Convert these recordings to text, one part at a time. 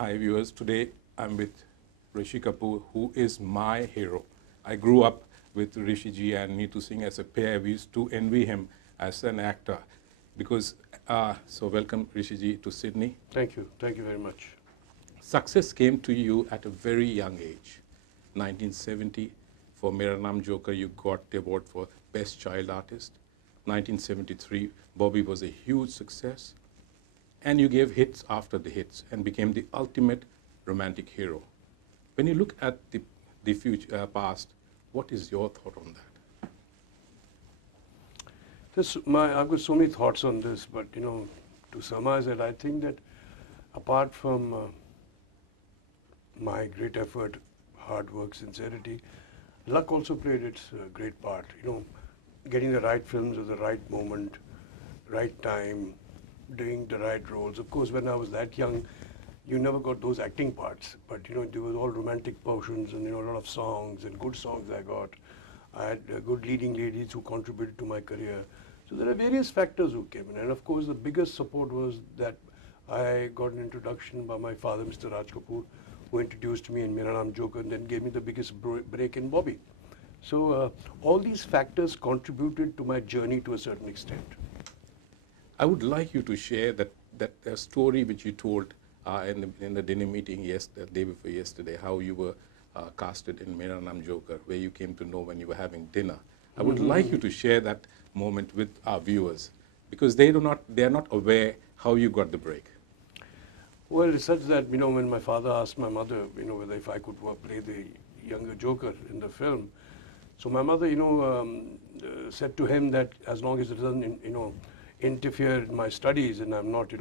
Hi viewers, today I'm with Rishi Kapoor, who is my hero. I grew up with Rishi ji and Neetu Singh as a pair. We used to envy him as an actor because, so welcome Rishi ji to Sydney. Thank you very much. Success came to you at a very young age. 1970, for Mera Naam Joker, you got the award for Best Child Artist. 1973, Bobby was a huge success. And you gave hits after the hits and became the ultimate romantic hero. When you look at the future, past, what is your thought on that? I've got so many thoughts on this, but to summarize it, I think that apart from my great effort, hard work, sincerity, luck also played its great part. Getting the right films at the right moment, right time, doing the right roles. Of course, when I was that young, you never got those acting parts, but there was all romantic portions and a lot of songs and good songs I got. I had good leading ladies who contributed to my career. So there are various factors who came in, and of course the biggest support was that I got an introduction by my father, Mr. Raj Kapoor, who introduced me in Mera Naam Joker and then gave me the biggest break in Bobby. So all these factors contributed to my journey to a certain extent. I would like you to share that story which you told in the dinner meeting the day before yesterday, how you were casted in Mera Naam Joker, where you came to know when you were having dinner. I would like you to share that moment with our viewers, because they are not aware how you got the break. Well, it's such that when my father asked my mother whether if I could play the younger Joker in the film, so my mother said to him that as long as it doesn't interfere in my studies and I'm not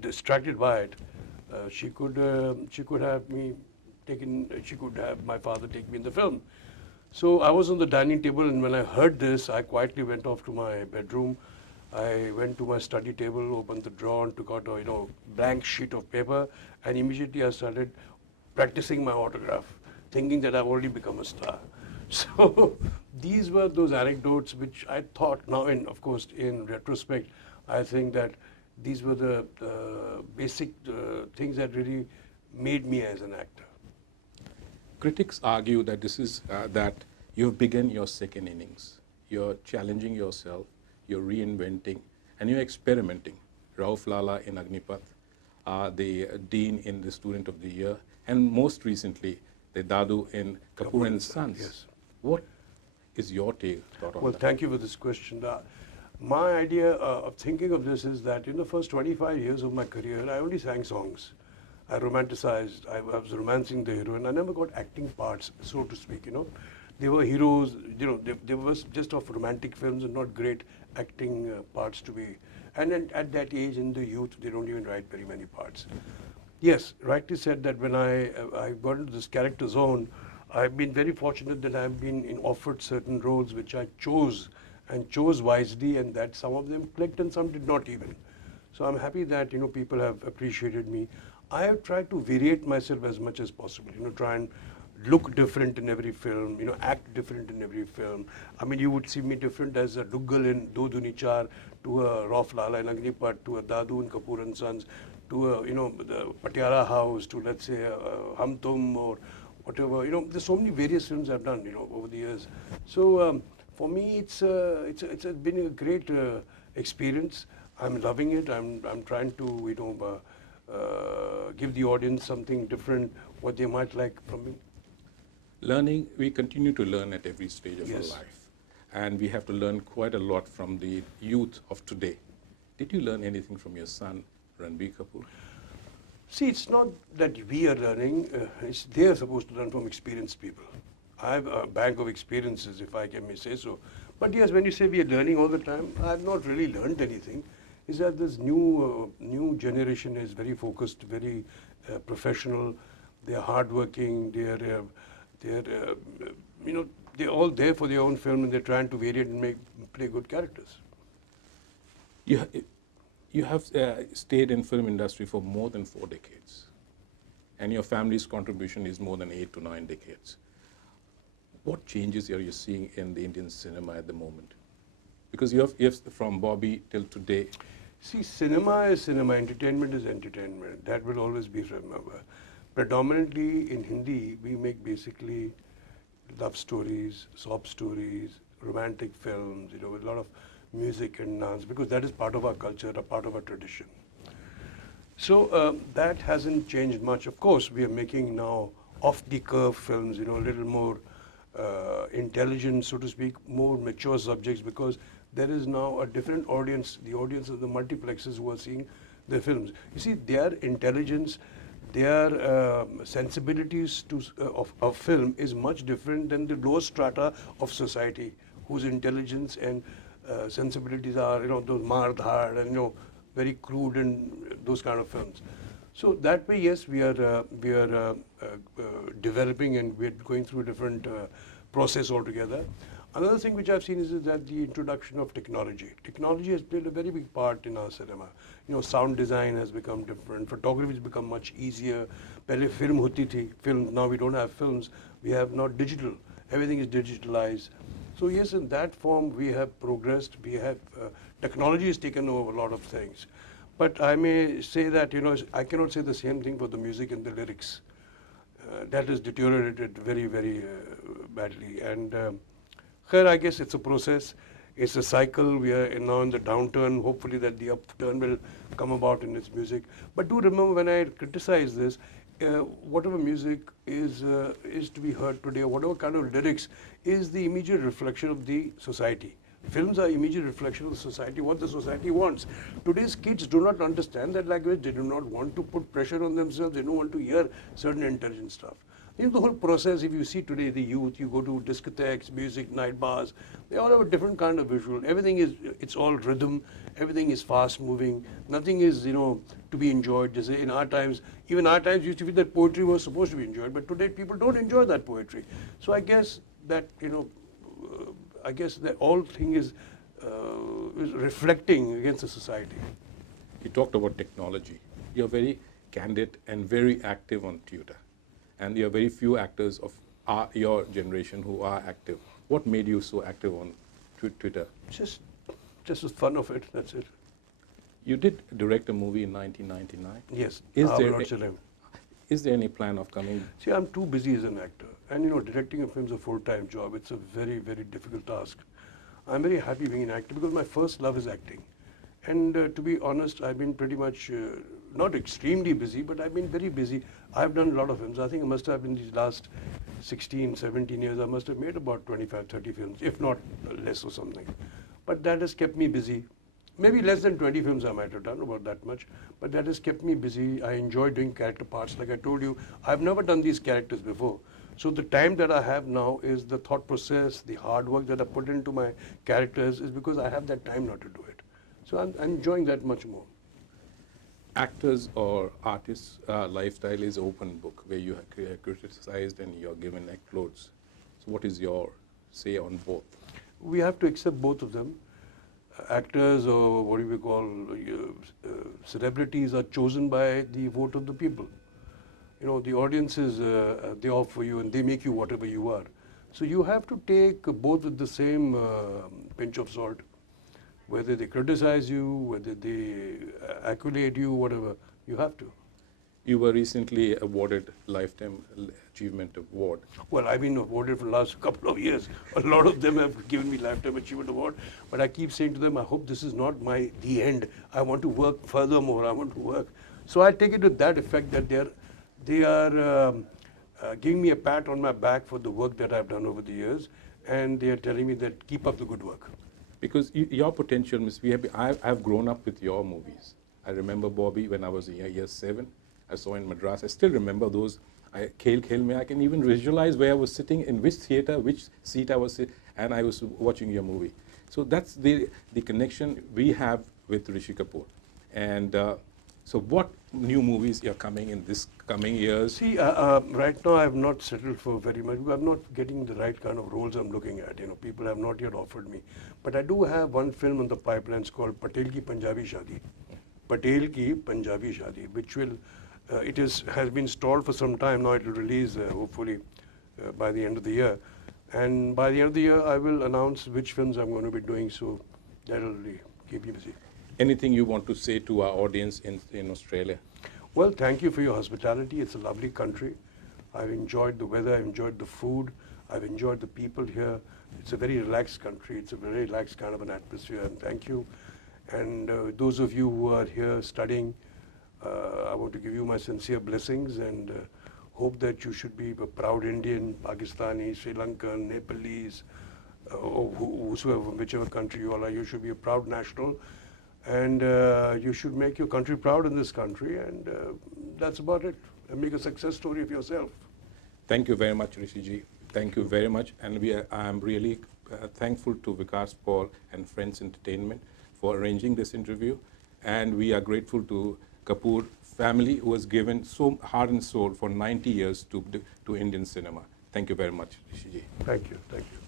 distracted by it, she could have me taken. She could have my father take me in the film. So I was on the dining table, and when I heard this, I quietly went off to my bedroom. I went to my study table, opened the drawer, and took out a blank sheet of paper, and immediately I started practicing my autograph, thinking that I've already become a star. So these were those anecdotes which I thought now, of course, in retrospect, I think that these were the basic things that really made me as an actor. Critics argue that this is that you've begun your second innings. You're challenging yourself, you're reinventing, and you're experimenting. Rauf Lala in Agnipath, the Dean in the Student of the Year, and most recently, the Dadu in Kapoor and Sons. Yes. What is your thought on Well, that? thank you for this question. My idea of thinking of this is that in the first 25 years of my career, I only sang songs. I romanticized, I was romancing the heroine. I never got acting parts, so to speak, They were heroes, they were just of romantic films and not great acting parts to be. And then at that age, in the youth, they don't even write very many parts. Yes, rightly said that when I got into this character zone, I've been very fortunate that I've been offered certain roles which I chose and chose wisely, and that some of them clicked and some did not even. So I'm happy that people have appreciated me. I have tried to variate myself as much as possible. Try and look different in every film. Act different in every film. I mean, you would see me different as a Duggal in Do Duni Char, to a Rauf Lala in Agnipath, to a Dadu in Kapoor and Sons, to a the Patiala House, to let's say Hum Tum or whatever. There's so many various films I've done over the years. So for me, it's been a great experience. I'm loving it. I'm trying to give the audience something different, what they might like from me. Learning, we continue to learn at every stage of Yes. our life. And we have to learn quite a lot from the youth of today. Did you learn anything from your son, Ranbir Kapoor? See, it's not that we are learning, they are supposed to learn from experienced people. I have a bank of experiences, if I may say so. But yes, when you say we are learning all the time, I have not really learned anything. Is that this new generation is very focused, very professional. They are hardworking. They're all there for their own film, and they're trying to vary it and play good characters. You have stayed in film industry for more than 4 decades, and your family's contribution is more than 8 to 9 decades. What changes are you seeing in the Indian cinema at the moment? Because you have from Bobby till today. See, cinema is cinema, entertainment is entertainment. That will always be remembered. Predominantly in Hindi, we make basically love stories, sob stories, romantic films, with a lot of music and dance, because that is part of our culture, a part of our tradition. So that hasn't changed much. Of course, we are making now off-the-curve films, a little more intelligent, so to speak, more mature subjects, because there is now a different audience, the audience of the multiplexes who are seeing the films. You see, their intelligence, their sensibilities of film is much different than the lower strata of society, whose intelligence and sensibilities are, those Mardhar and, very crude and those kind of films. So that way, yes, we are developing, and we're going through a different process altogether. Another thing which I've seen is that the introduction of technology. Technology has played a very big part in our cinema. Sound design has become different. Photography has become much easier. Pehle film hoti thi, film. Now we don't have films. We have now digital. Everything is digitalized. So yes, in that form we have progressed. We have technology has taken over a lot of things. But I may say that I cannot say the same thing for the music and the lyrics. That has deteriorated very, very badly. And here, I guess it's a process. It's a cycle. We are now in the downturn. Hopefully that the upturn will come about in its music. But do remember, when I criticize this, whatever music is to be heard today, or whatever kind of lyrics, is the immediate reflection of the society. Films are immediate reflection of the society, what the society wants. Today's kids do not understand that language. They do not want to put pressure on themselves. They don't want to hear certain intelligent stuff. The whole process, if you see today the youth, you go to discotheques, music, night bars, they all have a different kind of visual. Everything is, it's all rhythm, everything is fast moving, nothing is, to be enjoyed. Just in our times, even our times used to be that poetry was supposed to be enjoyed, but today people don't enjoy that poetry. So I guess that, I guess that all thing is reflecting against the society. You talked about technology. You're very candid and very active on Twitter. And there are very few actors of your generation who are active. What made you so active on Twitter? Just the fun of it, that's it. You did direct a movie in 1999. Yes, is there any plan of coming? See, I'm too busy as an actor. And directing a film is a full-time job. It's a very, very difficult task. I'm very happy being an actor because my first love is acting. And to be honest, I've been pretty much, not extremely busy, but I've been very busy. I've done a lot of films. I think I must have, in these last 16, 17 years, I must have made about 25, 30 films, if not less or something. But that has kept me busy. Maybe less than 20 films I might have done, about that much. But that has kept me busy. I enjoy doing character parts. Like I told you, I've never done these characters before. So the time that I have now is the thought process, the hard work that I put into my characters is because I have that time now to do it. So I'm enjoying that much more. Actors or artists' lifestyle is open book, where you are criticized and you're given clothes. So what is your say on both? We have to accept both of them. Actors, or what do we call celebrities, are chosen by the vote of the people. The audiences, they offer you and they make you whatever you are. So you have to take both with the same pinch of salt. Whether they criticize you, whether they accolade you, whatever, you have to. You were recently awarded Lifetime Achievement Award. Well, I've been awarded for the last couple of years. A lot of them have given me Lifetime Achievement Award. But I keep saying to them, I hope this is not the end. I want to work furthermore. I want to work. So I take it to that effect that they are giving me a pat on my back for the work that I've done over the years. And they are telling me that keep up the good work. Because your potential, I've grown up with your movies. I remember Bobby when I was in year 7. I saw in Madras. I still remember those. Khel Khel Mein. I can even visualize where I was sitting, in which theater, which seat I was sitting, and I was watching your movie. So that's the connection we have with Rishi Kapoor. And so what new movies are coming in this coming years? See, right now I have not settled for very much. I'm not getting the right kind of roles I'm looking at. People have not yet offered me. But I do have one film on the pipeline called Patel Ki Punjabi Shadi. Patel Ki Punjabi Shadi, which will, has been stalled for some time. Now it will release hopefully by the end of the year. And by the end of the year, I will announce which films I'm going to be doing. So that will keep me busy. Anything you want to say to our audience in Australia? Well, thank you for your hospitality. It's a lovely country. I've enjoyed the weather, I've enjoyed the food, I've enjoyed the people here. It's a very relaxed country. It's a very relaxed kind of an atmosphere, and thank you. And those of you who are here studying, I want to give you my sincere blessings and hope that you should be a proud Indian, Pakistani, Sri Lankan, Nepalese, or whosoever, whichever country you all are, you should be a proud national. And you should make your country proud in this country, and that's about it. And make a success story of yourself. Thank you very much, Rishi ji. Thank you very much. And I am really thankful to Vikas Paul and Friends Entertainment for arranging this interview. And we are grateful to Kapoor family, who has given so heart and soul for 90 years to Indian cinema. Thank you very much, Rishi ji. Thank you. Thank you.